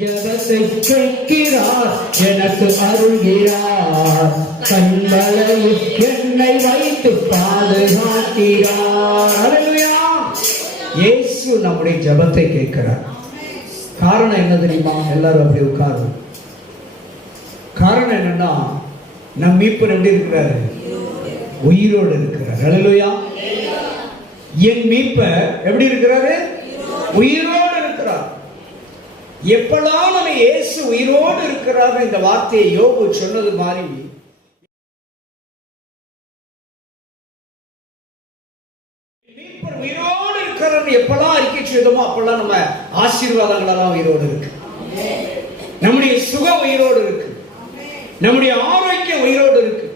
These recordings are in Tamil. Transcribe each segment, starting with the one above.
ஜபத்தை கேட்கிறார், எனக்கு அருள்கிறார், கண்களை என்னை வைத்து பாதுகாக்கிறார். அல்லேலூயா. இயேசு நம்முடைய ஜபத்தை கேட்கிறார். காரணம் என்ன தெரியுமா? எல்லாரும் அப்படி உட்காரும். காரணம் என்னன்னா, நம் மீட்பர் எப்படி இருக்கிறாரு? உயிரோடு இருக்கிறார். அல்லேலூயா. என் மீட்பர் எப்படி இருக்கிறாரு? உயிரோடு இருக்கிறார். எப்பெல்லாம் நம்ம இயேசு உயிரோடு இருக்கிறார் இந்த வார்த்தையை யோபு சொன்னது மாதிரி மீட்பர் உயிரோடு இருக்கிறார் எப்பெல்லாம் அறிக்கை செய்தோமோ அப்பெல்லாம் நம்ம ஆசீர்வாதங்கள் எல்லாம் உயிரோடு இருக்கு. நம்முடைய சுகம் உயிரோடு இருக்கு. நம்முடைய ஆரோக்கியம் உயிரோடு இருக்கு.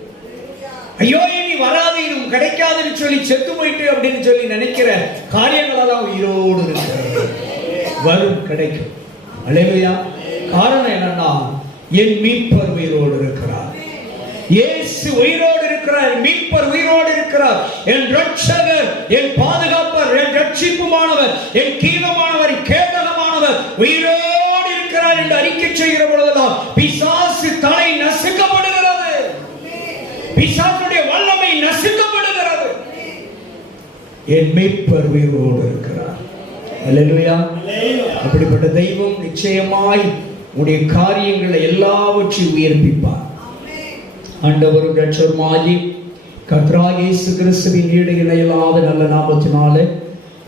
ஐயோ இனி வராது, இன்னும் கிடைக்காதுன்னு சொல்லி செத்து போயிட்டு அப்படின்னு சொல்லி நினைக்கிற காரியங்கள் எல்லாம் உயிரோடு இருக்கிறது. வரும், கிடைக்கும். அல்லேலூயா. காரணம் என்னன்னா, என் மீட்பர் உயிரோடு இருக்கிறார். இயேசு உயிரோடு இருக்கிறார். மீட்பர் உயிரோடு இருக்கிறார். என் ரட்சகர், என் பாதுகாப்பர், என் ரட்சிப்புமானவர், என் கீழமானவர், கேடகமானவர் உயிரோடு இருக்கிறார் என்று அறிக்கை செய்கிற பொழுதெல்லாம் பிசாசு தலை நசுக்கப்படுகிறது. பிசாசுடைய வல்லமை நசுக்கப்படுகிறது. என் மீட்பர் உயிரோடு இருக்கிறார். அல்லேலூயா. அப்படிப்பட்ட தெய்வம் நிச்சயமாய் உடைய காரியங்களை எல்லாவற்றையும் உயர்ப்பிப்பார். ஆண்டவரும் இரட்சகருமாகி கர்த்தராகிய இயேசு கிறிஸ்துவின் ஈடு இணையில்லாத நல்ல நாமத்தினாலே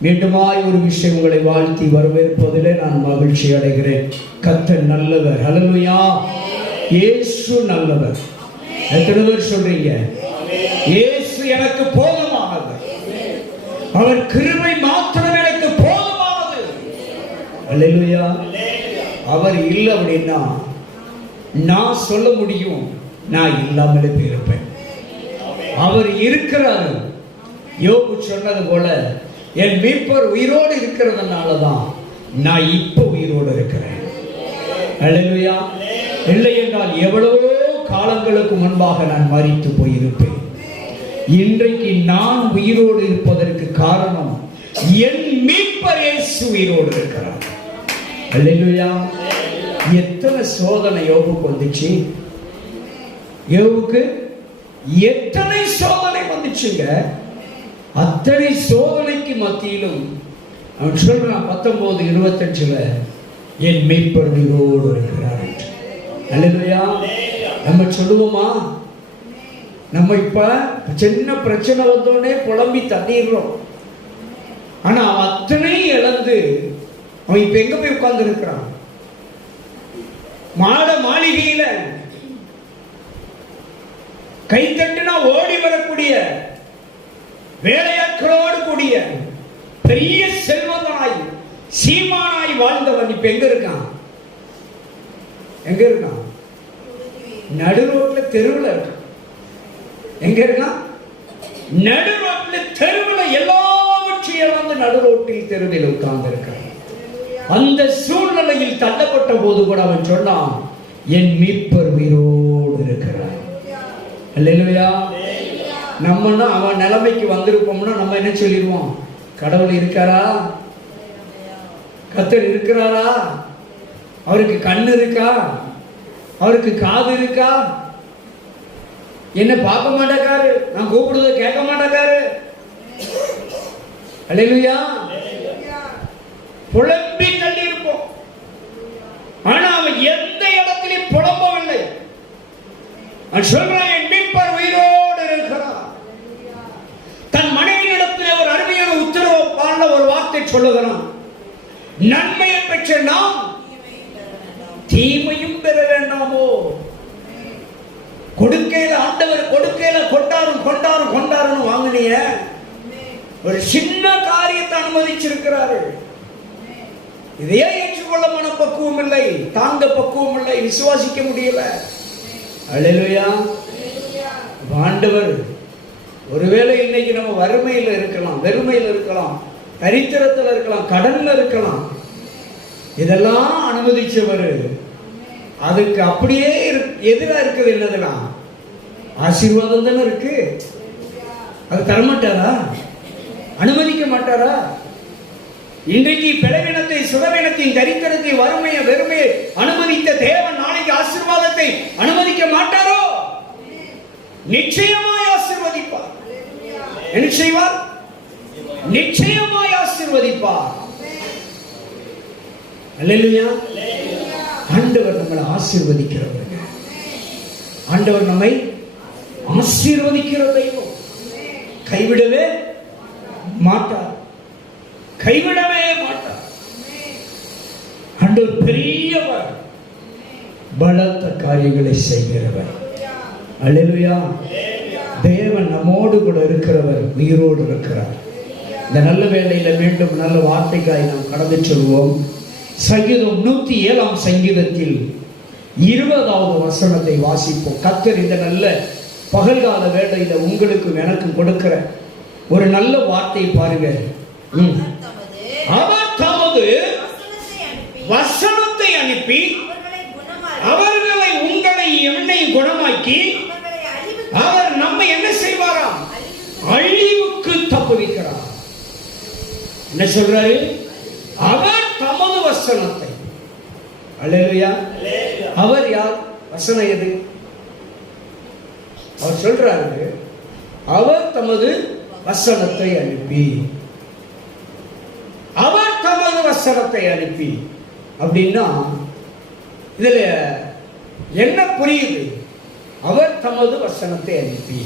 மீண்டுமாய் ஒரு விஷயம் உங்களை வாழ்த்தி வரவேற்பதிலே நான் மகிழ்ச்சி அடைகிறேன். கர்த்தர் நல்லவர். அல்லேலூயா. இயேசு நல்லவர். எத்தனை பேர் சொல்றீங்க? இயேசு எனக்கு போதுமானவர். அவர் கிருபை மாத்திரம் எனக்கு போதுமானது. அல்லேலூயா. அவர் இல்லை அப்படின்னா நான் சொல்ல முடியும், நான் இல்லாமலே போயிருப்பேன். அவர் இருக்கிறார். யோபு சொன்னது போல என் மீட்பர் உயிரோடு இருக்கிறதுனாலதான் நான் இப்ப உயிரோடு இருக்கிறேன். அல்லேலூயா. இல்லை என்றால் எவ்வளவோ காலங்களுக்கு முன்பாக நான் மரித்து போயிருப்பேன். இன்றைக்கு நான் உயிரோடு இருப்பதற்கு காரணம் என் மீட்பர் இயேசு உயிரோடு இருக்கிறார். அல்லேலூயா. எத்தனை சோதனை யோபுக்கு வந்துச்சு? யோபுக்கு எத்தனை சோதனை வந்துச்சுங்க. அத்தனை சோதனைக்கு மத்தியிலும் அவன் சொல்றான் 19:25 என் மீட்பர் உயிரோடு இருக்கிறார். அல்லேலூயா. நம்ம சொல்லுவோமா? நம்ம இப்ப சின்ன பிரச்சனை வந்தோடனே புலம்பி தண்ணீர்றோம். ஆனா அத்தனை இழந்து அவன் இப்ப எங்க போய் உட்கார்ந்து இருக்கிறான்? மாளிகையில கைத்தட்டுனா ஓடி வரக்கூடிய வேலையாட்களோடு கூடிய பெரிய செல்வந்தனாய் சீமானாய் வாழ்ந்தவன் இப்ப எங்க இருக்கான்? எங்க இருக்கான்? நடு ரோட்ல தெருவில் இருக்கான். எங்க இருக்கான்? நடு ரோட்ல தெருவில் எல்லாவற்றையும் வந்து நடு ரோட்டில் தெருவில் உட்கார்ந்து இருக்கான். அந்த சூழ்நிலையில் தள்ளப்பட்ட போது கூட அவன் சொன்னான், என் மீட்பர் உயிரோடு இருக்கிறார். அல்லேலூயா. நம்மனா அவன் நிலைமைக்கு வந்திருப்போம்னா நம்ம என்ன சொல்லிடுவோம்? கடவுள் இருக்காரா? கர்த்தர் இருக்கிறாரா? அவருக்கு கண்ணு இருக்கா? அவருக்கு காது இருக்கா? என்ன பார்க்க மாட்டேக்காரு, நான் கூப்பிடுறத கேட்க மாட்டேக்காரு. அல்லேலூயா. புலம்பி தள்ளி இருப்போம். ஆனா அவன் எந்த இடத்திலும் புலம்பவில்லை. அவன் சொல்றான், என் மீட்பர் உயிரோடு இருக்கிறார். தன் மனைவியிடத்தில் ஒரு அருமையான உத்தரவு பாடல ஒரு வார்த்தை சொல்லுகிறான், நன்மையை பெற்ற நாம் தீமையும் பெற வேண்டாமோ? கொடுக்கையில ஆண்டவர் கொடுக்கையில கொண்டாரும் வாங்கினிய ஒரு சின்ன காரியத்தை அனுமதிச்சிருக்கிறார்கள். இதையே ஏற்றுக்கொள்ள மனப்பக்குவம் இல்லை, தாங்க பக்குவம் இல்லை, விசுவாசிக்க முடியல. அல்லேலூயா. ஆண்டவர் ஒருவேளை இன்னைக்கு நம்ம வறுமையில் இருக்கலாம், வெறுமையில் இருக்கலாம், தரித்திரத்தில் இருக்கலாம், கடன்ல இருக்கலாம். இதெல்லாம் அனுமதிச்சவர். அதுக்கு அப்படியே எதிராக இருக்குது என்னதுன்னா ஆசீர்வாதம் தானே இருக்கு. அது தரமாட்டாரா? அனுமதிக்க மாட்டாரா? இன்றைக்கு பலவீனத்தை, சுகவீனத்தின் தரித்திரத்தை, வறுமையை, வெறுமையை அனுமதித்த தேவன் நாளைக்கு ஆசீர்வாதத்தை அனுமதிக்க மாட்டாரோ? நிச்சயமாய் ஆசீர்வதிப்பார். என்ன செய்வார்? நிச்சயமாய் ஆசீர்வதிப்பார். அல்லேலூயா. ஆண்டவர் நம்மை ஆசீர்வதிக்கிறவர். ஆண்டவர் நம்மை ஆசீர்வதிக்கிற தெய்வம். கைவிடவே மாட்டார். கைவிடவே மாட்டார். ஆண்டவர் பெரியவர், பலத்த காரியங்களை செய்கிறவர். அல்லேலூயா. தேவன் நம்மோடு கூட இருக்கிறவர், உயிரோடு இருக்கிறார். இந்த நல்ல வேளையில மீண்டும் நல்ல வார்த்தைக்காய் நாம் கடந்து சொல்வோம். சங்கீதம் 107 சங்கீதத்தில் 20வது வசனத்தை வாசிப்போம். கர்த்தர் இந்த நல்ல பகல்கால வேளையில உங்களுக்கும் எனக்கும் கொடுக்கிற ஒரு நல்ல வார்த்தை பாருங்க. அவர் தமது வசனத்தை அனுப்பி அவர்களை, உங்களை, என்னை குணமாக்கி அவர் நம்மை என்ன செய்வாராம்? அழிவுக்கு தப்புவிக்கிறார். என்ன சொல்றாரு? அவர் தமது வசனத்தை. அல்லேலூயா. அவர் யார்? வசனம் எது? அவர் சொல்றாரு, அவர் தமது வசனத்தை அனுப்பி. அவர் தமது வசனத்தை அனுப்பி அப்படின்னா இதுல என்ன புரியுது? அவர் தமது வசனத்தை அனுப்பி.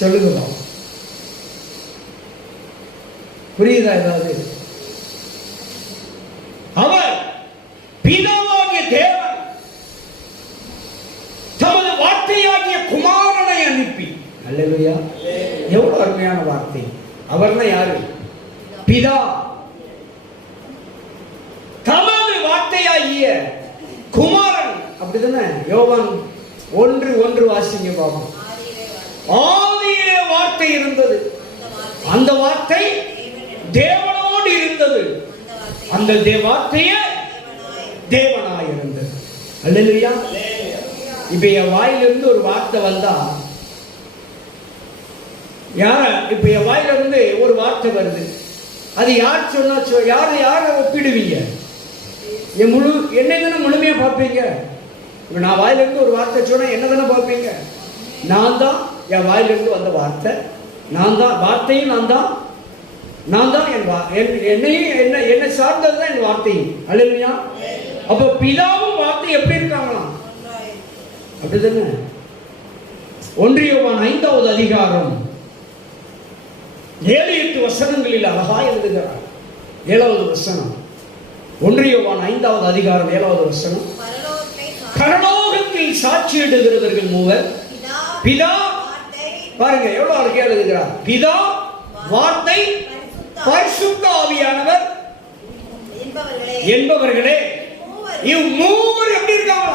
சொல்லுங்க, புரியுதா? ஏதாவது? அவர் பிதாவாகிய தேவன் தமது வார்த்தையாகிய குமாரனை அனுப்பி. அல்லேலூயா. எவ்வளவு அருமையான வார்த்தை. அவர்னா யாரு? பிதா. தமது வார்த்தையாகிய குமாரன். அப்படிதானே? யோவான் 1:1 வாசிங்க பாபா. ஆதியிலே வார்த்தை இருந்தது, அந்த வார்த்தை தேவனோடு இருந்தது, அந்த வார்த்தையே தேவனாய் இருந்தது. அல்லேலூயா. இப்ப என் வாயிலிருந்து ஒரு வார்த்தை வந்தா, யார இப்ப என் வாயிலிருந்து ஒரு வார்த்தை வருது, அது யார் சொன்னா? யார ஒப்பிடுவீங்க? என்னை தானே முழுமையா பார்ப்பீங்க. இப்ப நான் வாயிலிருந்து ஒரு வார்த்தை சொன்னா என்ன தானே பார்ப்பீங்க? நான் தான் என் வாயிலிருந்து வந்த வார்த்தை, நான் தான் வார்த்தையும், நான் தான் என்னை சார்ந்ததுதான் என் வார்த்தையும். அல்லேலூயா. அப்ப பிதாவும் வார்த்தை எப்படி இருக்காங்களாம்? அப்படிதானே? 1 யோவான் 5வது அதிகாரம் 7-8 வசனங்களில் அழகா எழுதுகிறார். 7வது வசனம். 1 யோவான் 5வது அதிகாரம் 7வது வசனம். பரலோகத்தில் சாட்சியிடுகிறவர்கள் மூவர், பிதா. பாருங்க எவ்வளவு அழகா எழுதுகிறார். பிதா, வார்த்தை, பரிசுத்த ஆவியானவர் என்பவர்களே இம்மூவர் எப்படி இருக்காங்க?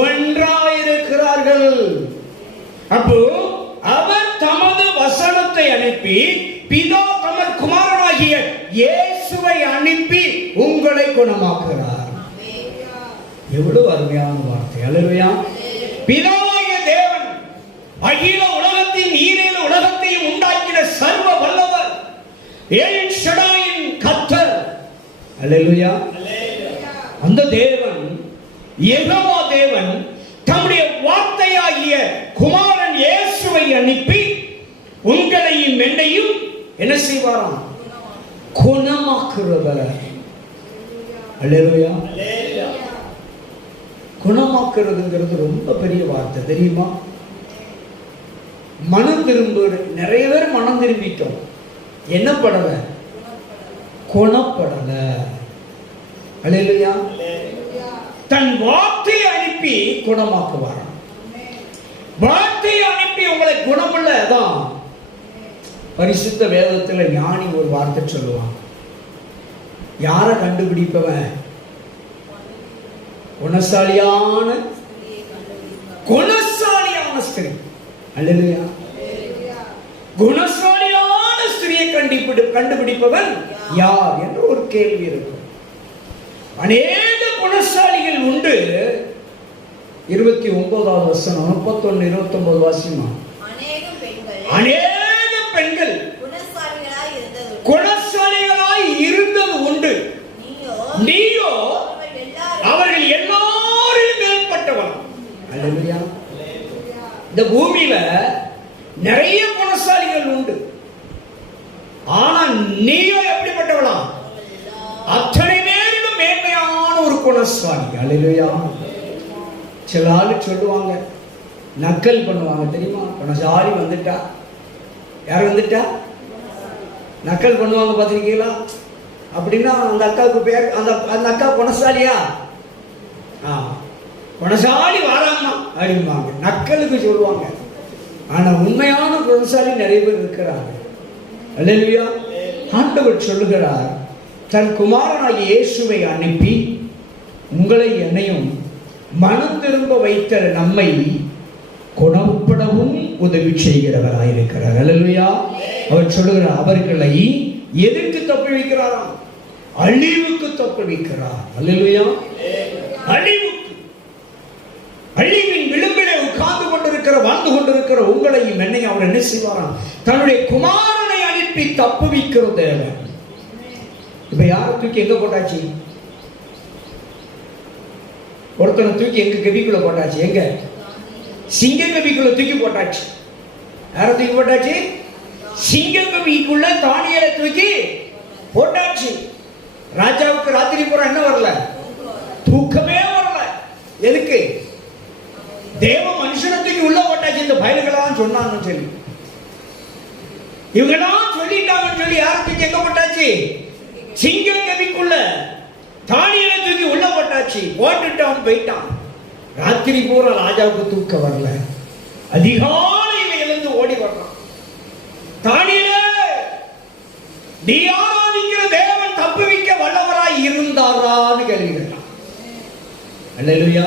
ஒன்றாயிருக்கிறார்கள். அப்போ அவர் தமது வசனத்தை அனுப்பி, பிதா தமது குமாரனாகிய இயேசுவை அனுப்பி உங்களை குணமாக்குகிறார். எவ்வளவு அருமையான வார்த்தை. அல்லேலூயா. பிதாவாகிய தேவன் அகில உலகத்தின் ஈரேழு உலகத்தையும் உண்டாக்கின சர்வ வல்லவர், எல் ஷடாயின் கர்த்தர். அல்லேலூயா. அந்த தேவன், யெகோவா தேவன், தம்முடைய வார்த்தையாகிய குமாரன் இயேசுவை அனுப்பி உங்களையும் என்னையும் என்ன செய்வாராம்? குணமாக்குறவர். அல்லேலூயா. குணமாக்குறதுங்கிறது ரொம்ப பெரிய வார்த்தை தெரியுமா? மனம் திரும்ப, நிறைய பேர் மனம் திரும்பிட்டோம், என்ன படல? குணப்படல. அல்லேலூயா. தன் வார்த்தையை அனுப்பி குணமாக்குவார். வார்த்தையை அனுப்பி உங்களை குணமுள்ள தான். பரிசுத்த வேதத்துல ஞானி ஒரு வார்த்தை சொல்லுவான். யார கண்டுபிடிப்பவன்? குணசாலியான ஸ்திரீ. அல்லேலூயா. குணசாலியான ஸ்திரியை கண்டுபிடிப்பவன் யார் என்று ஒரு கேள்வி இருக்கும். அநேக குணசாலிகள் உண்டு. 29வது வசனம், 31, 29 வாசிமா. அநேக பெண்கள் குணசாலிகளாய் இந்த பூமியில நிறைய குணசாலிகள் உண்டு. ஆனா நீயோ எப்படிப்பட்டவளா? அத்தனை பேரிலும் மேன்மையான ஒரு குணசாலி. அல்லேலூயா. சில ஆளு சொல்லுவாங்க, நக்கல் பண்ணுவாங்க தெரியுமா? குணசாலி வந்துட்டா, யார் வந்துட்டா நக்கல் பண்ணுவாங்க பார்த்திருக்கீங்களா? அப்படின்னா அந்த அக்காவுக்கு பேர், அந்த அக்கா குணசாலியா? குணசாலி வாராமா அப்படிம்பாங்க, நக்கலுக்கு சொல்லுவாங்க. ஆனா உண்மையான குணசாலி நிறைய பேர் இருக்கிறாங்க. அல்லேலூயா. ஆண்டவர் சொல்லுகிறார், தன் குமாரனாகிய இயேசுவை அனுப்பி உங்களை என்னையும் மனம் திரும்ப வைத்த நம்மை குணப்படவும் உதவி செய்கிறவராயிருக்கிறார். அல்லேலூயா. அவர் சொல்லுகிறார், அவர்களை எதற்கு தப்பி வைக்கிறாராம்? அழிவுக்கு தப்பி வைக்கிறார். அல்லேலூயா. அழிவுக்கு, அழிவின் விளிம்பிலே உட்கார்ந்து கொண்டிருக்கிற, வாழ்ந்து கொண்டிருக்கிற உங்களையும் என்னையும் அவர் என்ன செய்வாராம்? தன்னுடைய குமாரனை அனுப்பி தப்புவிக்கிற தேவன். இப்ப யாரை தூக்கி எங்க போட்டாச்சு? ஒருத்தனை தூக்கி எங்க கவிக்குள்ள போட்டாச்சு? எங்க? சிங்க கவிக்குள்ள தூக்கி போட்டாச்சு. யாரை தூக்கி போட்டாச்சு? சிங்க கவிக்குள்ள தானியேலை தூக்கி போட்டாச்சு. ராஜாவுக்கு ராத்திரி பூரா என்ன வரல? தூக்கமே வரல. எதுக்கு? தேவ மனுஷனத்துக்கு உள்ள போட்டாச்சு. இந்த பயல்களெல்லாம் சொன்னான்னு சொல்லி, இவங்கெல்லாம் சொல்லிட்டாங்கன்னு சொல்லி யாரை தூக்கி எங்க போட்டாச்சு? சிங்க கவிக்குள்ள தானியேலை தூக்கி உள்ள போட்டாச்சு. போட்டுட்டான், போயிட்டான். ராத்திரி பூரா ராஜாவுக்கு தூக்க வரல. அதிகாலையில எழுந்து ஓடி வர்றான். தானியேலே, நீ ஆராதிக்கிற தேவன் தப்புவிக்க வல்லவராய் இருந்தாரான்னு கேள்வி கேட்டான். அல்லேலூயா.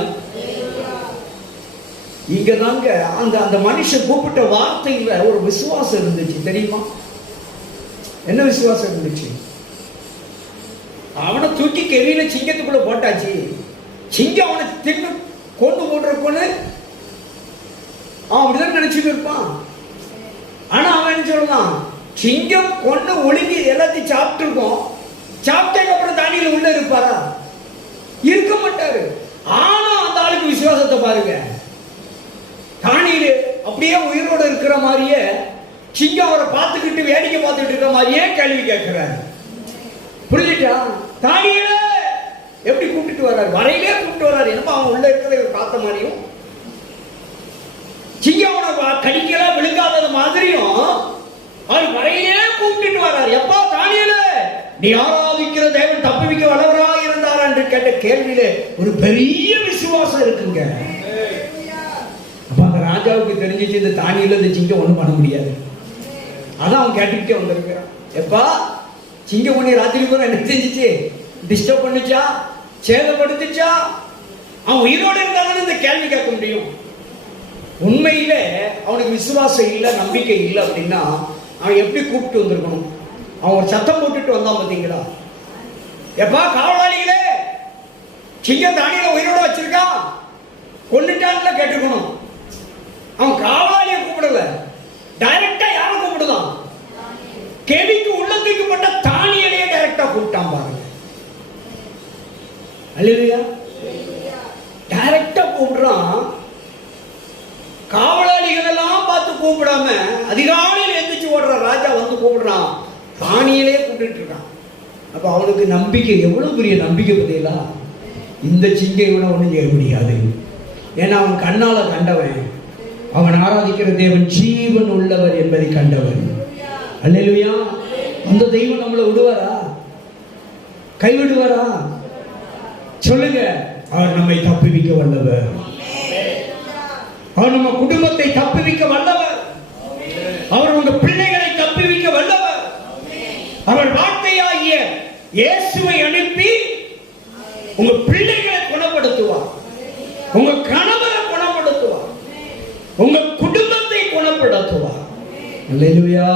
இங்க தாங்க அந்த மனுஷன் கூப்பிட்ட வார்த்தையில ஒரு விசுவாசம் இருந்துச்சு தெரியுமா? என்ன விசுவாசம் இருந்துச்சு? அவனை தூக்கி கெவியில சிங்கத்துக்குள்ள போட்டாச்சு. சிங்கம் அவனை தின்னு கொண்டு போடுறப்போன்னு அவன் அப்படிதான் நினைச்சுட்டு இருப்பான். ஆனா அவன் என்ன சொல்றான்? சிங்கம் கொண்டு ஒழுங்கி எல்லாத்தையும் சாப்பிட்டு இருக்கோம். சாப்பிட்டதுக்கு அப்புறம் தானியேல் உள்ள இருப்பாரா? இருக்க மாட்டாரு. ஆனா அந்த ஆளுக்கு விசுவாசத்தை பாருங்க. தானியேல் அப்படியே உயிரோடு இருக்கிற மாதிரியே, சிங்கம் அவரை பார்த்துக்கிட்டு வேடிக்கை பார்த்துட்டு இருக்கிற மாதிரியே கேள்வி கேட்கிறாரு. புரிஞ்சுட்டா? தானியேலே எப்படி கூப்பிட்டு வர்றாரு? வரையிலே கூப்பிட்டு வர்றாரு. என்னமா அவன் உள்ள இருக்கிறத பார்த்த மாதிரியும், சிங்கம் அவனை கடிக்கலாம் விழுங்காதது மாதிரியும் அவர் வரையிலே கூப்பிட்டு வர்றாரு. எப்பா தானியேலே, நீ ஆராதிக்கிற தேவன் தப்புவிக்க வல்லவராக இருந்தாரா என்று கேட்ட கேள்வியிலே ஒரு பெரிய விசுவாசம் இருக்குங்க. அப்ப அந்த ராஜாவுக்கு தெரிஞ்சிச்சு, இந்த தானியேல இந்த சிங்கம் ஒண்ணும் பண்ண முடியாது. அதான் அவன் கேட்டுக்கிட்டே வந்திருக்கிறான். எப்பா, சிங்கம் பண்ணி ராத்திரி பூரா என்ன செஞ்சிச்சு? டிஸ்டர்ப் பண்ணிச்சா? சேதப்படுத்துச்சா? அவன் உயிரோடு இருந்தாலும் இந்த கேள்வி கேட்க முடியும். உண்மையில அவனுக்கு விசுவாசம் இல்லை, நம்பிக்கை இல்லை அப்படின்னா அவன் எப்படி கூப்பிட்டு வந்திருக்கணும்? அவன் ஒரு சத்தம் போட்டுட்டு வந்தான் பார்த்தீங்களா? எப்பா காவலாளிகளே, சிங்கம் தானியேலை உயிரோட வச்சிருக்கா, கொண்டுட்டான்னு கேட்டுக்கணும். அவன் காவலாளியை கூப்பிடல, டைரக்டா யாரை கூப்பிடுதான்? கெவிக்கு உள்ளத்துக்கு பட்ட தானியேலையே டைரக்டா கூப்பிட்டான் பாருங்க. அல்லேலூயா. டைரக்டா கூப்பிடுறான். காவலாளிகள் எல்லாம் பார்த்து கூப்பிடாம அதிகாலையில் எந்திரிச்சு ஓடுற ராஜா வந்து கூப்பிடுறான். தானியேலே கூப்பிட்டு இருக்கான். அப்ப அவனுக்கு நம்பிக்கை, எவ்வளவு பெரிய நம்பிக்கை பார்த்தீங்களா? இந்த சிங்கை விட ஒன்றும் செய்ய முடியாது. ஏன்னா அவன் கண்ணால கண்டவன். அவன் ஆராதிக்கிற தேவன் ஜீவன் உள்ளவர் என்பதை கண்டவன். அல்லேலூயா. அந்த தெய்வம் நம்மளை விடுவாரா? கைவிடுவாரா? சொல்லுங்க. அவர் நம்மை தப்புவிக்க வல்லவர். அவர் நம்ம குடும்பத்தை தப்புவிக்க வல்லவர். அவர் உங்க பிள்ளைகளை தப்புவிக்க வல்லவர். அவர் வார்த்தையாகிய இயேசுவை அனுப்பி உங்க பிள்ளைகளை குணப்படுத்துவார். உங்க கணவரை குணப்படுத்துவார். உங்க குடும்பத்தை குணப்படுத்துவார். அல்லேலூயா.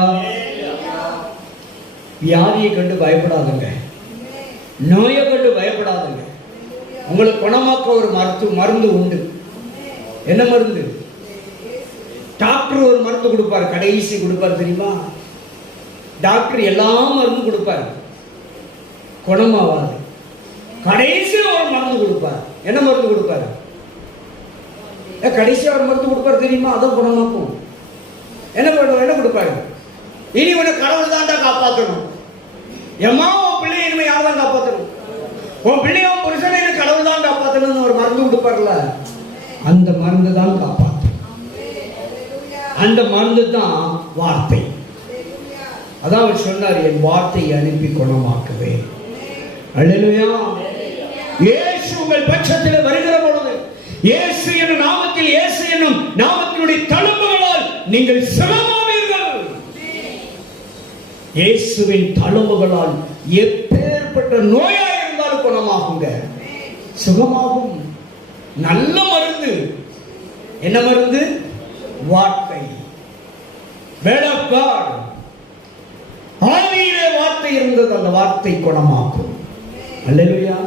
வியாதியை கண்டு பயப்படாதுங்க. நோயை கண்டு பயப்படாதுங்க. உங்களை குணமாக்க ஒரு மருந்து உண்டு. என்ன மருந்து? டாக்டர் ஒரு மருந்து கொடுப்பார், கடைசி கொடுப்பார் தெரியுமா? டாக்டர் எல்லா மருந்து கொடுப்பார், குணமாவாது. கடைசியில் ஒரு மருந்து கொடுப்பார். என்ன மருந்து கொடுப்பார்? கடைசியாக ஒரு மருந்து கொடுப்பாரு தெரியுமா? அதான் குணமாக்கும். என்ன கொடுப்பாரு? இனி உன்னை கடவுள் தான்டா காப்பாற்றணும். எம்மா உன் பிள்ளைய இனிமே யார் தான் காப்பாற்றணும்? உன் பிள்ளைய உன் புருஷனை கடவுள் தான் காப்பாற்றணும்னு ஒரு மருந்து கொடுப்பார்ல, அந்த மருந்து தான் காப்பாற்றும். அந்த மருந்து தான் வார்த்தை. அதான் அவர் சொன்னார், என் வார்த்தையை அனுப்பி குணமாக்குவேன். அல்லேலூயா. இயேசு உங்கள் பட்சத்தில் வருகிற பொழுது, இயேசு என்னும் நாமத்தில், இயேசு என்னும் நாமத்தினுடைய தழும்புகளால் நீங்கள் சுகமாவீர்கள். இயேசுவின் தழும்புகளால் எப்பேற்பட்ட நோயா இருந்தாலும் குணமாகுங்க, சுகமாகும். நல்ல மருந்து. என்ன மருந்து? வார்த்தை. Word of God. ஆவியிலே வார்த்தை இருந்தது, அந்த வார்த்தை குணமாக்கும். அல்லேலூயா.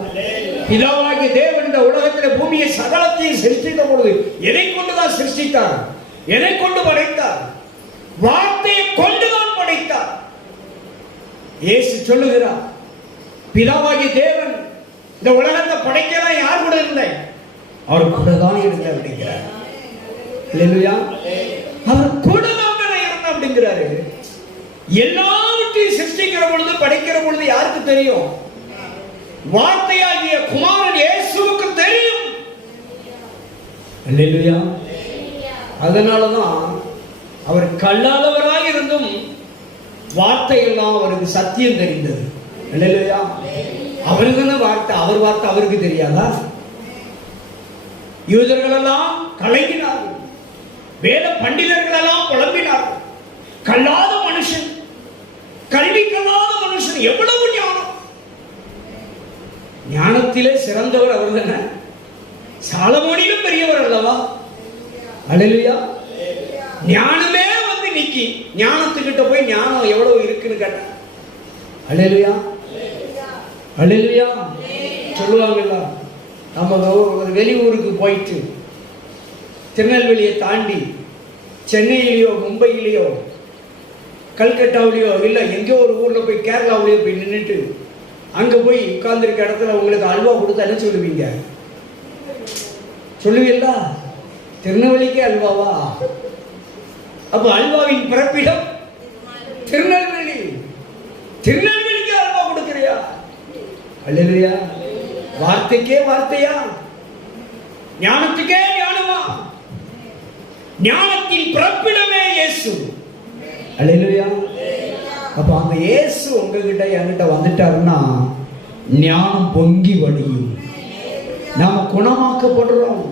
பிதாவாகிய தேவன் இந்த உலகத்தில் பூமியை சகலத்தையும் சிருஷ்டித்த பொழுது எதை கொண்டுதான் சிருஷ்டித்தார்? எதை கொண்டு படைத்தார்? வார்த்தையை கொண்டுதான் படைத்தார். இயேசு சொல்லுகிறார், பிதாவாகிய தேவன் இந்த உலகத்தை படைக்கலாம் யார் கூட இருந்தேன்? அவர் கூட தான் இருந்தேன் அப்படிங்கிறார். அல்லேலூயா. அவர் கூட தான் இருந்தேன் அப்படிங்கிறாரு. எல்லாவற்றையும் சிருஷ்டிக்கிற பொழுது, படைக்கிற பொழுது யாருக்கு தெரியும்? வார்த்தையாகிய குமாரன் இயேசுவுக்கு தெரியும். அல்லேலூயா. அதனாலதான் அவர் கல்லாதவராக இருந்தும் வார்த்தை எல்லாம் அவருக்கு சத்தியம் தெரிந்தது. அல்லேலூயா. அவருக்கு வார்த்தை, அவர் வார்த்தை அவருக்கு தெரியாதா? யூதர்கள் எல்லாம் கலங்கினார்கள், வேத பண்டிதர்கள் எல்லாம் புலம்பினார்கள். கல்லாத மனுஷன், கல்வி கல்லாத மனுஷன், எவ்வளவு ஞானம்! ஞானத்திலே சிறந்தவர் அவர் தானே, சாலமோனிலும் பெரியவர் அல்லவா? அல்லேலூயா. ஞானமே வந்து நிக்கி, ஞானத்துக்கிட்ட போய் ஞானம் எவ்வளவு இருக்குன்னு கேட்ட. அல்லேலூயா. அல்லேலூயா. சொல்லுவாங்கல்ல, நம்ம ஒரு வெளியூருக்கு போயிட்டு திருநெல்வேலியை தாண்டி சென்னையிலேயோ மும்பையிலேயோ கல்கட்டாவிலேயோ இல்லை எங்கேயோ ஒரு ஊரில் போய் கேரளாவிலேயோ போய் நின்றுட்டு அங்கே போய் உட்கார்ந்துருக்க இடத்துல உங்களுக்கு அல்வா கொடுத்தா என்ன சொல்லுவீங்க? சொல்லுவீங்களா? திருநெல்வேலிக்கே அல்வாவா? அப்போ அல்வாவின் பிறப்பிடம் திருநெல்வேலி. திருநெல்வேலிக்கே அல்வா கொடுக்கிறியா? அல்லேலூயா. வார்த்தைக்கே வார்த்தையா? ஞானத்துக்கே ஞானமா? ஞானத்தின் பிறப்பிடமே இயேசு. அல்லேலூயா. அப்ப அந்த இயேசு உங்ககிட்ட என்கிட்ட வந்துட்டாருன்னா ஞானம் பொங்கி வடியும். நாம குணமாக்கப்படுறோம்.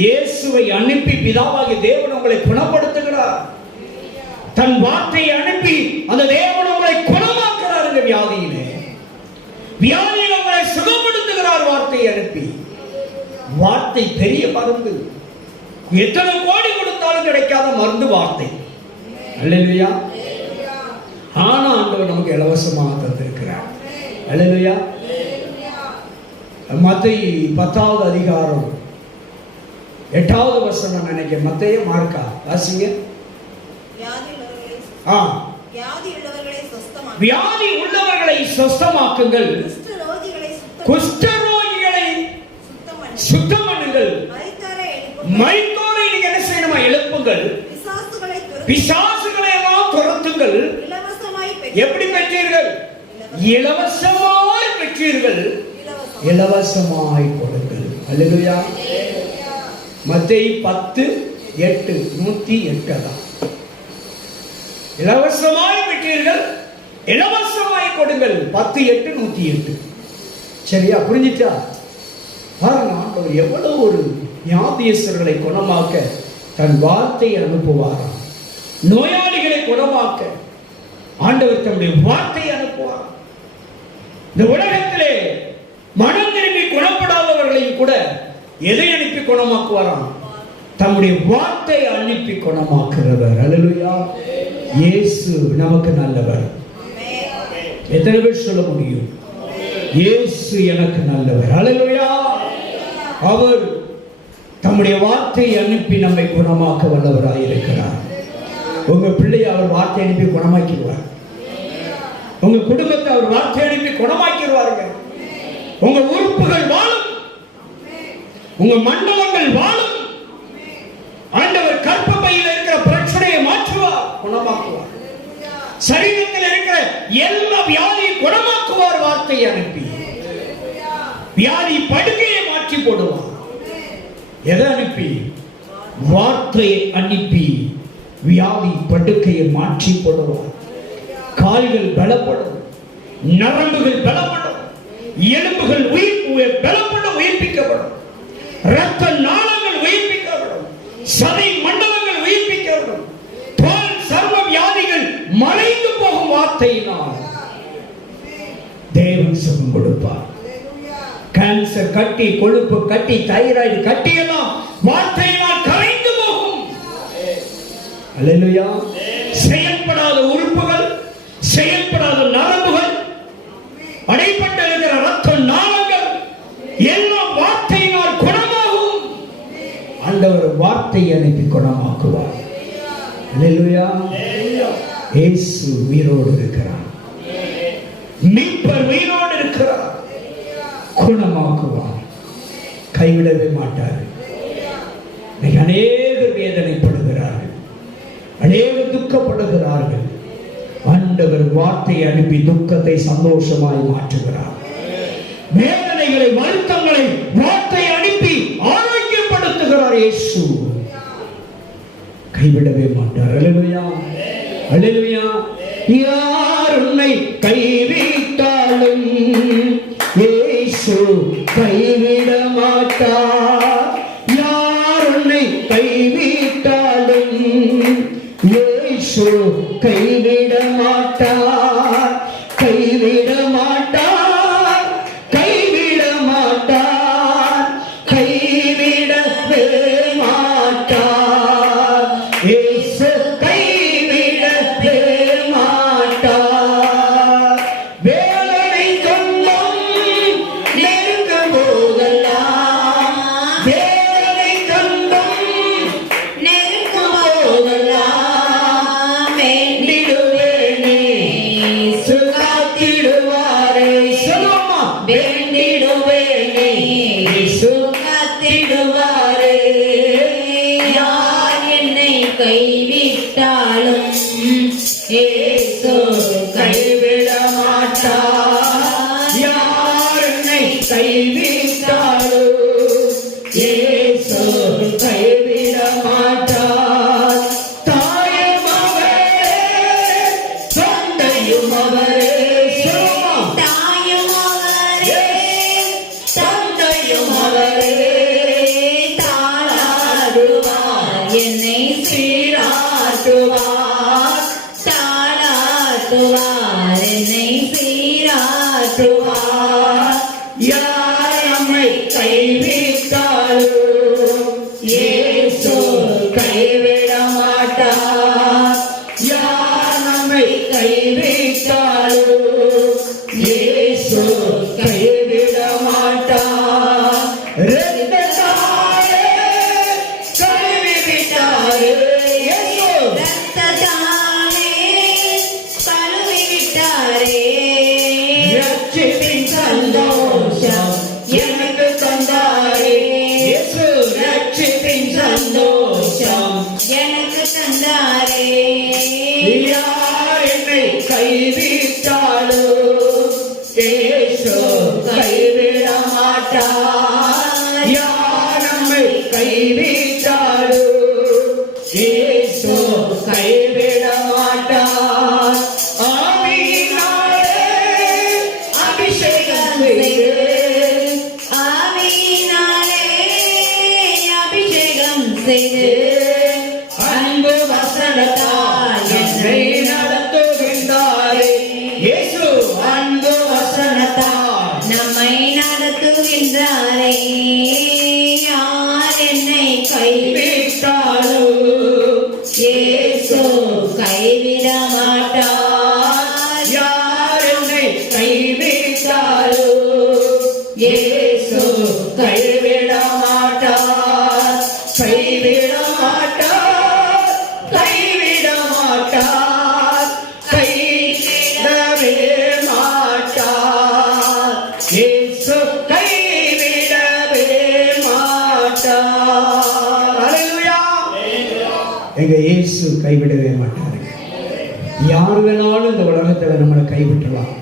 இயேசுவை அனுப்பி பிதாவாகிய தேவன் உங்களை குணப்படுத்துகிறார். தன் வார்த்தையை அனுப்பி அந்த தேவன் உங்களை குணமாக்குறார். இந்த வியாதியிலே வியாதியில் உங்களை சுகப்படுத்துகிறார். வார்த்தையை அனுப்பி. வார்த்தை பெரிய மருந்து. எத்தனை கோடி கொடுத்தாலும் கிடைக்காத மருந்து வார்த்தை. அல்லேலூயா. ஆனா ஆண்டவர் நமக்கு இலவசமாக தந்திருக்கிறார். அல்லேலூயா. மத்தேயு 10வது அதிகாரம் 8வது வசனம் நினைக்கிறேன். மத்தேயு மார்க்கா வாசிங்க. வியாதி உள்ளவர்களை சுத்தமாக்குங்கள், குஷ்டரோகிகளை சுத்தம் பண்ணுங்கள், மரித்தோரை நீங்க என்ன செய்யணுமா? எழுப்புங்கள், பிசாசுகளை எல்லாம் துரத்துங்கள். எப்படி பெற்றீர்கள்? இலவசமாய் பெற்றீர்கள், இலவசமாய் கொடுங்கள். அல்லேலூயா. மத்தேயு 10:8 108 தான். இலவசமாய் பெற்றீர்கள், இலவசமாய் கொடுங்கள். 10:8 108. சரியா? புரிஞ்சிச்சா? பாருங்க, ஆண்டவர் எவ்வளவு ஒரு வியாதியஸ்தர்களை குணமாக்க தன் வார்த்தையை அனுப்புவாராம். நோயாளிகளை குணமாக்க ஆண்டவர் தன்னுடைய வார்த்தையை அனுப்புவார். இந்த உலகத்திலே மனம் திரும்பி குணப்படாதவர்களையும் கூட எதை அனுப்பி குணமாக்குவாராம்? தம்முடைய வார்த்தை அனுப்பி குணமாக்குறவர். அல்லேலூயா. இயேசு நமக்கு நல்லவர். எத்தனை பேர் சொல்ல முடியும்? இயேசு எனக்கு நல்லவர். அல்லேலூயா. அவர் தம்முடைய வார்த்தையை அனுப்பி நம்மை குணமாக்க வல்லவராய் இருக்கிறார். உங்க பிள்ளையை அவர் வார்த்தை அனுப்பி குணமாக்கிடுவார். உங்க குடும்பத்தை அவர் வார்த்தை அனுப்பி குணமாக்கிடுவாருங்க. உங்க உறுப்புகள் வாழும், உங்க மண்டலங்கள் வாழும். ஆண்டவர் கர்ப்பப்பையில் இருக்கிற பிரச்சனையை மாற்றுவார், குணமாக்குவார். சரீரத்தில் இருக்கிற எல்லா வியாதியை குணமாக்குவார். வார்த்தையை அனுப்பி வியாதி படுக்கையை மாற்றி போடுவார். எதை அனுப்பி? வார்த்தையை அனுப்பி வியாதி படுக்கையை மாற்றி போடுவார். கால்கள் பலப்படும், நரம்புகள் பலப்படும், எலும்புகள் பலப்படும், உயிர்ப்பிக்கப்படும். இரத்த நாளங்கள் உயிர்ப்பிக்கப்படும், சதை மண்டலங்கள் உயிர்ப்பிக்கப்படும். தோல் சர்வ வியாதிகள் மறைந்து போகும். வார்த்தையினால் தேவன் சுகம் கொடுப்பார். கேன்சர் கட்டி, கொழுப்பு கட்டி, தைராய்டு கட்டி எல்லாம் வார்த்தையினால் கரைந்து போகும். அல்லேலூயா. செயல்படாத உறுப்புகள், செயல்படாத நரம்புகள், அடைப்பட்ட இருக்கிற ரத்த நாளங்கள் எல்லாம் வார்த்தையினால் குணமாகும். ஆண்டவர் வார்த்தையை அனுப்பி குணமாக்குவார். அல்லேலூயா. இயேசு உயிரோடு இருக்கிறார். மீட்பர் உயிரோடு இருக்கிறார். குணமாக்குவார். கைவிடவே மாட்டார். அநேகர் வேதனைப்படுகிறார்கள், அநேகர் துக்கப்படுகிறார்கள். ஆண்டவர் வார்த்தையை அனுப்பி துக்கத்தை சந்தோஷமாய் மாற்றுகிறார். வேதனைகளை, வருத்தங்களை வார்த்தையை அனுப்பி ஆரோக்கியப்படுத்துகிறார். இயேசு கைவிடவே மாட்டார். அல்லேலூயா, அல்லேலூயா. யார் உன்னை கைவிட்டாலும் இயேசு கைவிட மாட்டார். யார் உன்னை கைவிட்டாலும் இயேசு கைவிட மாட்டார். கைவிட மாட்டார், கைவிட மாட்டார், கைவிடவே மாட்டார். இயேசு கைவிடவே மாட்டார். வேதனை துன்பம் நெருங்கும் போதெல்லாம், வேதனை துன்பம் நெருங்கும் போதெல்லாம் வேண்டிடுவேனே, சுகாத்திடுவாரே. சொல்லுமா, வேண்டிடுவேனே, சுகாத்திடுவாரே. யார் என்னை கைவிட்டாலும் இயேசு கைவிட மாட்டார். யார் என்னை கைவிட்டாலும் இயேசு கைவிட மாட்டார். தாயும் அவரே, தந்தையும் அவரே. சொல்லுமா, தாயும் அவரே, தந்தையும் அவரே. தாளாடுவார் என்னை சீராட்டுவார், தாளாட்டுவார் என்னை சீராட்டுவார். யார் நம்மை கைவிட்டாலும் இயேசு கைவிட மாட்டார். யார் நம்மை கைவிட்டாலும் இயேசு கைவிட மாட்டார். இரத்தத்தாலே கழுவிவிட்டாரே இயேசு. ரத்தத்தாலே கழுவிவிட்டாரே. ரட்சிப்பின் சந்தோஷம் எனக்கு தந்தாரே இயேசு. ரட்சிப்பின் சந்தோஷம் எனக்கு தந்தாரே. யார் என்னை கைவிட்டாலும் இயேசு கைவிட மாட்டார். யார் நம்மை கைவிட்டாலும் இயேசு கைவிட மாட்டார். ஆவியினாலே அபிஷேகம் செய்து, ஆவியினாலே அபிஷேகம் செய்து அன்பு வசனத்தால் என்னை நடத்துகின்றாரே இயேசு. அன்பு வசனத்தால் நம்மை நடத்துகின்றாரே. யார் என்னை கைவிட்டாலும் இயேசு எங்க இயேசு கைவிடவே மாட்டாருங்க. யார் வேணாலும் இந்த உலகத்துல நம்மளை கைவிட்டலாம்.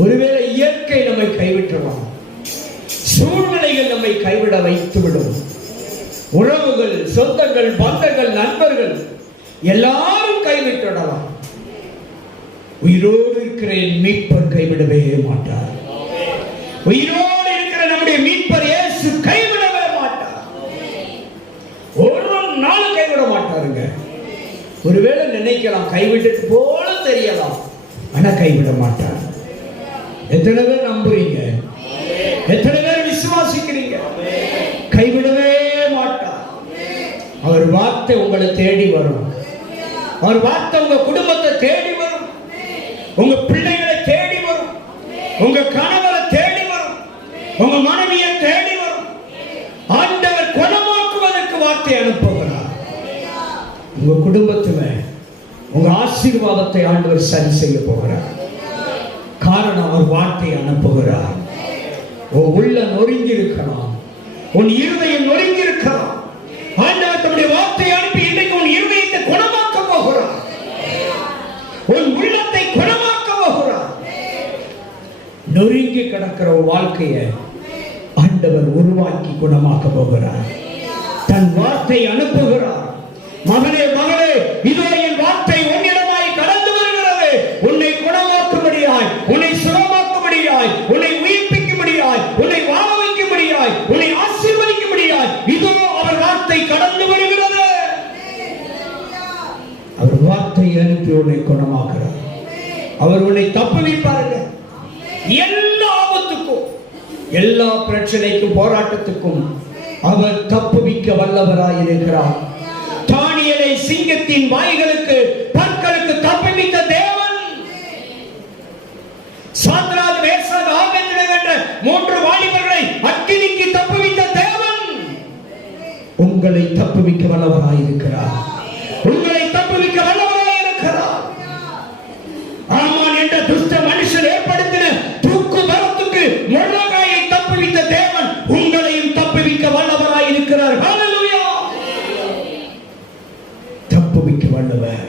ஒருவேளை இயற்கை நம்மை கைவிட்டலாம், சூழ்நிலைகள் நம்மை கைவிட வைத்துவிடும். உறவுகள், சொந்தங்கள், பந்தங்கள், நண்பர்கள் எல்லாரும் கைவிட்டுடலாம். உயிரோடு இருக்கிற என் மீட்பர் கைவிடவே மாட்டார். உயிரோடு இருக்கிற நம்முடைய மீட்பர் இயேசு கைவிடவே மாட்டார். ஒரு நாள் கைவிட மாட்டாருங்க. ஒருவேளை நினைக்கலாம் கைவிட்டது போல தெரியலாம், ஆனா கைவிட மாட்டார். எத்தனை பேர் நம்புறீங்க? எத்தனை பேர் விசுவாசிக்கிறீங்க? கைவிடவே மாட்டார். அவர் வார்த்தை உங்களை தேடி வரும். அவர் வார்த்தை உங்க குடும்பத்தை தேடி வரும், உங்க பிள்ளைகளை தேடி வரும், உங்க கணவரை தேடி வரும், உங்க மனைவியை தேடி வரும். ஆண்டவர் குணமாக்குவதற்கு வார்த்தை அனுப்புகிறார். உங்க குடும்பத்துல உங்க ஆசீர்வாதத்தை ஆண்டவர் சரி செய்ய போகிறார். காரணம், அவர் வார்த்தை அனுப்புகிறார். உன் உள்ள நொறுங்கி இருக்கலாம், உன் இருதயம் நொறுங்கி இருக்கலாம். ஆண்டவர் தம்முடைய வார்த்தையை அனுப்பி இன்றைக்கு உன் இருதயத்தை குணமாக்க போகிறார். உன் உள்ளத்தை குணமாக்க போகிறார். நொறுங்கி கிடக்கிற வாழ்க்கையை ஆண்டவர் உருவாக்கி குணமாக்க போகிறார். தன் வார்த்தை அனுப்புகிறார். மகனே, மகளே, இதோ என் வார்த்தை உன்னிடமாய் கடந்து வருகிறது. உன்னை குணமாக்கும்படியாய், உன்னை சுகமாக்கும்படியாய், உன்னை உயிர்ப்பிக்கும்படியாய், உன்னை வாழ வைக்கும்படியாய், உன்னை ஆசீர்வதிக்கும்படியாய் இதோ அவர் வார்த்தை கடந்து வருகிறது. அவர் வார்த்தை அனுப்பி உன்னை குணமாக்குறார். அவர் உன்னை தப்புவிப்பாருங்க. எல்லா ஆபத்துக்கும், எல்லா பிரச்சனைக்கும், போராட்டத்துக்கும் அவர் தப்புவிக்க வல்லவராய் இருக்கிறார். தானியேலை சிங்கத்தின் வாய்களுக்கு, பற்களுக்கு தப்புவித்த தேவன், சாத்ராக், மேஷாக், ஆபேத்நேகோ என்ற 3 வாலிபர்களை அக்கினிக்கு தப்புவித்த தேவன் உங்களை தப்புவிக்க வல்லவராய் இருக்கிறார். உங்களை தப்புவிக்க வல்லவராய் இருக்கிறார். ஆமான் என்ற துஷ்ட மனுஷன் ஏற்படுத்தின தூக்கு மரத்துக்கு மொர்தெகாயை தப்புவித்த தேவன் உங்களையும் தப்புவிக்க வல்லவராய் இருக்கிறார். ஹல்லேலூயா! தப்புவிக்க வல்லவர்,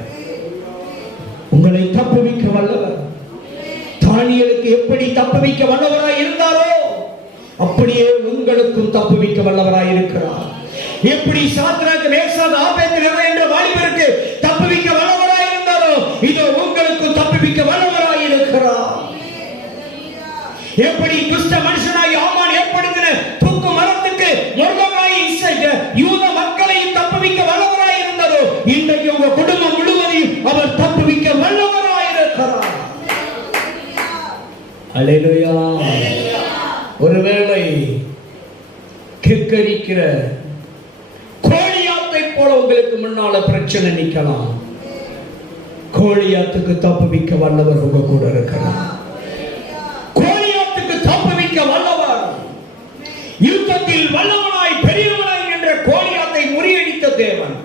உங்களை தப்புவிக்க வல்லவர். தானியேலுக்கு எப்படி தப்புவிக்க வல்லவராய் இருந்தாரோ அப்படியே உங்களுக்கும் தப்புவிக்க வல்லவராய் இருக்கிறார். எப்படி சாத்ராக், மேஷாக், ஆபேத்நேகோ என்ற வாலிபருக்கு தப்புவிக்க வல்லவராய் இருந்தாரோ இதோ உங்களுக்கும் தப்புவிக்க வல்லவராய் இருக்கிறார். எப்படி துஷ்ட மனுஷனாய் ஆமான் ஏற்படுத்தின தூக்கு மரத்துக்கு மொர்தெகாயை, யூத மக்களையும் தப்புவிக்க வல்லவராய் இருந்தாரோ இன்றைக்கு உங்க குடும்பம் முழுவதையும் அவர் தப்புவிக்க வல்லவராய் இருக்கிறார். அல்லேலூயா! ஒருவேளை கிக்கரிக்கிற கோலியாத்தை போல உங்களுக்கு முன்னால பிரச்சனை நிக்கலாம். கோலியாத்துக்கு தப்புவிக்க வல்லவர் உங்க கூட இருக்கிறார். கோலியாத்துக்கு தப்புவிக்க வல்லவர், யுத்தத்தில் வல்லவனாய் பெரியவனாய் என்ற கோலியாத்தை முறியடித்த தேவன்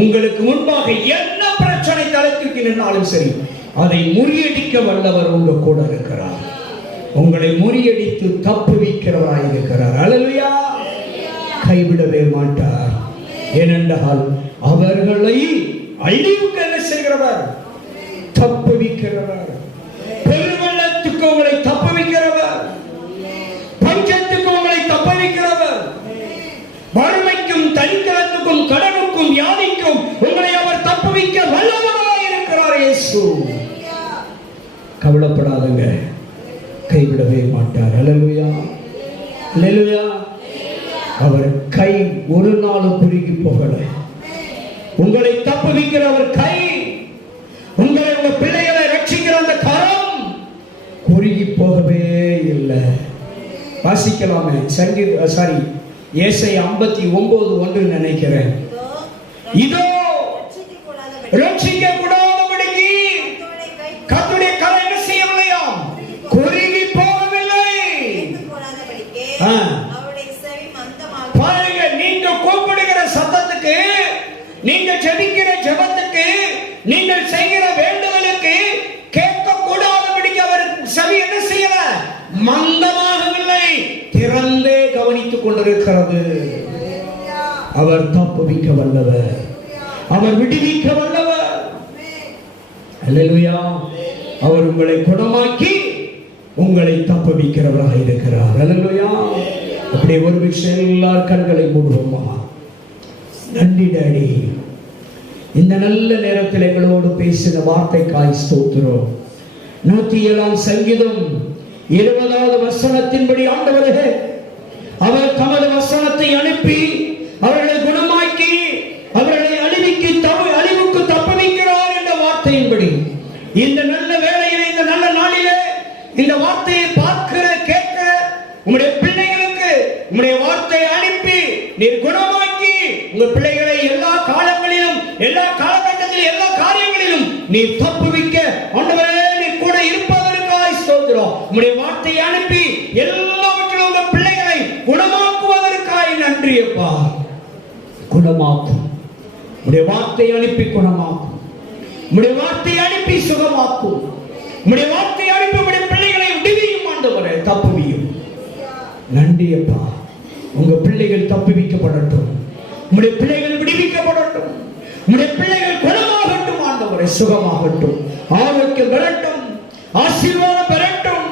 உங்களுக்கு முன்பாக என்ன பிரச்சனை தலைத்துக்கு நின்றாலும் சரி அதை முறியடிக்க வல்லவர் உங்க கூட இருக்கிறார். உங்களை முறியடித்து தப்புவிக்கிறவராய் இருக்கிறார். அல்லேலூயா! கைவிடவே மாட்டார். ஏனென்றால் அவர்களை அழிவுக்கு என்ன செய்கிறவர்? தப்புவிக்கிறவர். பெருவெள்ளத்துக்கு உங்களை தப்புவிக்கிறவர், பஞ்சத்துக்கு உங்களை தப்புவிக்கிறவர், வறுமைக்கும், தனித்தனத்துக்கும், கடனுக்கும், வியாதிக்கும் உங்களை அவர் தப்புவிக்க வல்லவராய் இருக்கிறார். இயேசு கவலைப்படாதுங்க, கைவிடவே மாட்டார். அல்லேலூயா! அல்லேலூயா! அவர் கை ஒரு நாள் குறுகி போகல. உங்களை தப்புவிக்கிற அவர் கை, உங்களை, உங்க பிள்ளைகளை ரட்சிக்கிற அந்த கரம் குறுகி போகவே இல்லை. வாசிக்கலாமே, ஏசாயா 59:1 நினைக்கிறேன். இதோ ரட்சிக்க கூடாதபடிக்கு கர்த்தருடைய கரம் என்ன செய்யவில்லையாம்? குறுகி போகவில்லை. பாருங்க, நீங்க கூப்பிடுகிற சத்தத்துக்கு, நீங்க ஜெபிக்கிற ஜெபத்துக்கு, நீங்கள் செய்கிற வேண்டுதலுக்கு கேட்க கூடாதபடிக்கு அவர் செவி என்ன செய்யல? மந்தமாகவில்லை, திறந்தே கவனித்துக் கொண்டிருக்கிறது. அவர் தப்புவிக்க வல்லவர். அவர் விடுவிக்க வல்லவர். அல்லேலூயா. அவர் உங்களை குணமாக்கி உங்களை தப்புவிக்கிறவராக இருக்கிறார். அல்லேலூயா. அப்படியே ஒரு விஷயம், எல்லார் கண்களை மூடுவோமா? நன்றி டாடி, இந்த நல்ல நேரத்தில் எங்களோடு பேசின வார்த்தைக்காய் ஸ்தோத்திரம். 107 சங்கீதம் 20வது வசனத்தின்படி ஆண்டவரே, அவர் தமது வசனத்தை அனுப்பி அவர்களை குணமாக்கி அவர்களை அழிவுக்கு தப்புவிக்கிறார் என்ற வார்த்தையின்படி இந்த நல்ல வேளையிலே, இந்த நல்ல நாளிலே இந்த வார்த்தையை பார்க்கிற கேட்கிற உம்முடைய பிள்ளைகளுக்கு உம்முடைய வார்த்தையை அனுப்பி நீர் குணமாக்கி உங்கள் பிள்ளைகளை எல்லா காலங்களிலும், எல்லா காலகட்டத்திலும், எல்லா காரியங்களிலும் நீர் தப்புவிக்க ஆண்டவரே நீர் கூட இருப்பதற்காய் ஸ்தோத்திரம். உம்முடைய வார்த்தையை அனுப்பி எல்லாவற்றிலும் உங்கள் பிள்ளைகளை குணமாக்குவதற்காய் நன்றி அப்பா. குணமாக்கும், உம்முடைய வார்த்தையை அனுப்பி குணமாக்கும், உம்முடைய வார்த்தையை அனுப்பி சுகமாக்கும், உம்முடைய வார்த்தையை அனுப்பி உம்முடைய பிள்ளைகளை விடுவியும் ஆண்டவரே, தப்புவியும். நன்றி அப்பா. உங்க பிள்ளைகள் தப்புவிக்கப்படட்டும், உம்முடைய பிள்ளைகள் விடுவிக்கப்படட்டும், உம்முடைய பிள்ளைகள் குணமாகட்டும் ஆண்டவரே, சுகமாகட்டும், ஆரோக்கியம் பெறட்டும், ஆசீர்வாதம் பெறட்டும்,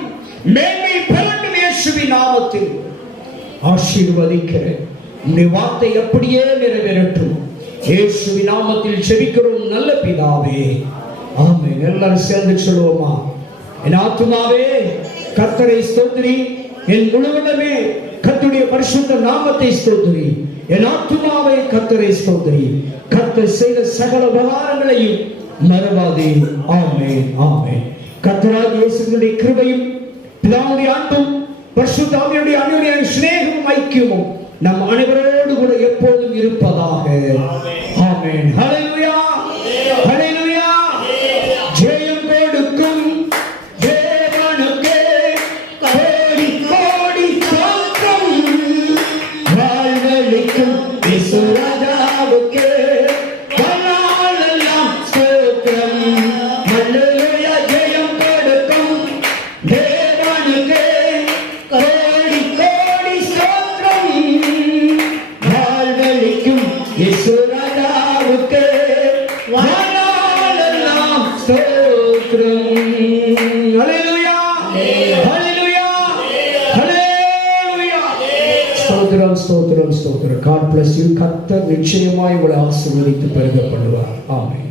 மேன்மை பெறட்டும். இயேசுவின் நாமத்தில் ஆசீர்வதிக்கிறேன். உம்முடைய வார்த்தை அப்படியே நிறைவேறட்டும். இயேசுவின் நாமத்தில் செபிக்கிறோம் நல்ல பிதாவே, ஆமென். எல்லாரும் சேர்ந்து சொல்லுவோமா? என் ஆத்துமாவே கர்த்தரை ஸ்தோத்திரி, என் முழுவதுமே கர்த்தருடைய பரிசுத்த நாமத்தை ஸ்தோத்திரி. என் ஆத்துமாவே கர்த்தரை ஸ்தோத்திரி, கர்த்தர் செய்த சகல உபகாரங்களையும் மறவாதே. ஆமென், ஆமென். கர்த்தராகிய இயேசுவினுடைய கிருபையும் பிதாவுடைய அன்பும் பரிசுத்த ஆவியானவருடைய அன்யோன்ய சிநேகமும் ஐக்கியமும் நம் அனைவரோடு கூட எப்போதும் இருப்பதாக. ஆமென். ஹல்லேலூயா, ஹல்லேலூயா. ஜெயம் கொடுக்கும் தேவனுக்கே கோடி கோடி ஸ்தோத்திரம், வாழ்வளிக்கும் இயேசு ராஜாவுக்கே வாழ்நாளெல்லாம் ஸ்தோத்திரம். ஹல்லேலூயா. ஜெயம் கொடுக்கும் தேவனுக்கே கோடி கோடி ஸ்தோத்திரம், வாழ்வளிக்கும் இயேசு ராஜாவுக்கே வாழ்நாளெல்லாம் ஸ்தோத்திரம். ஹல்லேலூயா, ஹல்லேலூயா, ஹல்லேலூயா. ஸ்தோத்திரம், ஸ்தோத்திரம், ஸ்தோத்திரம். God bless you. கர்த்தர் நிச்சயமாய் உங்களை ஆசீர்வதித்து பெருக பண்ணுவார். ஆமென்.